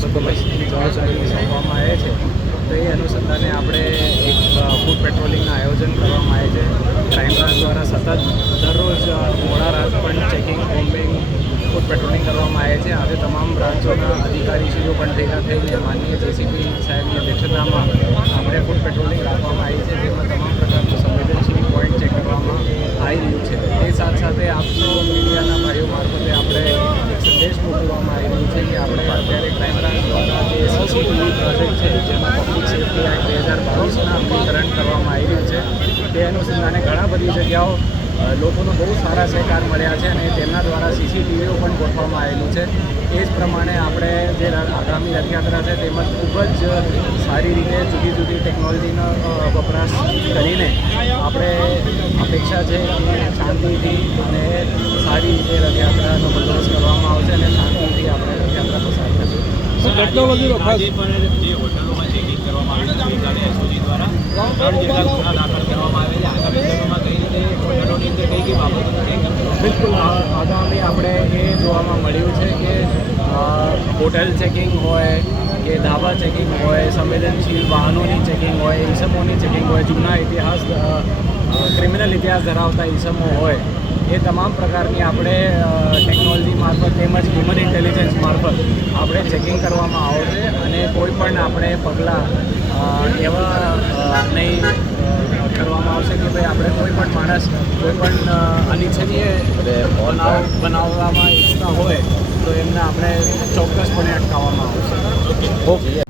જવાબદારી સોંપવામાં આવે છે. તો એ અનુસંધાને આપણે એક ફૂડ પેટ્રોલિંગનું આયોજન કરવામાં આવે છે. ક્રાઇમ બ્રાન્ચ દ્વારા સતત દરરોજ મોડા રાત પણ ચેકિંગ, કોમ્બિંગ, ફૂડ પેટ્રોલિંગ કરવામાં આવે છે. આજે તમામ બ્રાન્ચોના અધિકારીશ્રીઓ પણ ભેગા થઈને માનનીય જેસીપી સાહેબની અધ્યક્ષતામાં આપણે ફૂડ પેટ્રોલિંગ રાખવામાં આવી છે, જેમાં તમામ પ્રકારનું સંવેદનશીલ પોઈન્ટ ચેક કરવામાં આવી રહ્યું છે. એ સાથે આપ સૌ મીડિયાના ભાઈઓ મારફતે આપણે એક સંદેશ મોકલવામાં આવી રહ્યું છે કે આપણે અત્યારે ક્રાઇમ બ્રાન્ચ દ્વારા જે સીસીટીવી પ્રોજેક્ટ છે, જેમાં પબ્લિક સેફ્ટી એક્ટ 2022ના અમલીકરણ કરવામાં આવી રહ્યું છે, તે અનુસંધાને ઘણા બધી જગ્યાઓ લોકોનો બહુ સારા સહકાર મળ્યા છે અને તેમના દ્વારા સીસીટીવીઓ પણ ગોઠવવામાં આવેલું છે. એ જ પ્રમાણે આપણે જે આગામી રથયાત્રા છે તેમાં ખૂબ જ સારી રીતે જુદી જુદી ટેકનોલોજીનો વપરાશ કરીને આપણે અપેક્ષા છે કે શાંતિથી અને સારી રીતે રથયાત્રાનો બંદોબસ્ત કરવામાં આવશે અને શાંતિથી આપણે રથયાત્રા પસાર કરીશું. આજે પણ જે હોટલોમાં ચેકિંગ કરવામાં આવ્યું છે, ગઈકાલે એસઓજી દ્વારા 3 જેટલા ગુના દાખલ કરવામાં આવ્યા છે. આગામી સમયમાં કઈ રીતે હોટલોની અંદર કઈ બાબતોનું ચેકિંગ કરવામાં? બિલકુલ, આગામી આપણે એ જોવામાં મળ્યું છે કે હોટલ ચેકિંગ હોય કે ધાબા ચેકિંગ હોય, સંવેદનશીલ વાહનોની ચેકિંગ હોય, ઈસમોની ચેકિંગ હોય, જૂના ઇતિહાસ ક્રિમિનલ ઇતિહાસ ધરાવતા ઈસમો હોય, એ તમામ પ્રકારની આપણે ટેકનોલોજી મારફત તેમજ હ્યુમન ઇન્ટેલિજન્સ મારફત આપણે ચેકિંગ કરવામાં આવશે અને કોઈ પણ આપણે પગલાં એવા નહીં કરવામાં આવશે કે ભાઈ આપણે કોઈ પણ માણસ કોઈ પણ અનિચ્છનીય બનાવવામાં ઈચ્છતા હોય તો એમને આપણે ચોક્કસપણે અટકાવવામાં આવશે. ઓકે.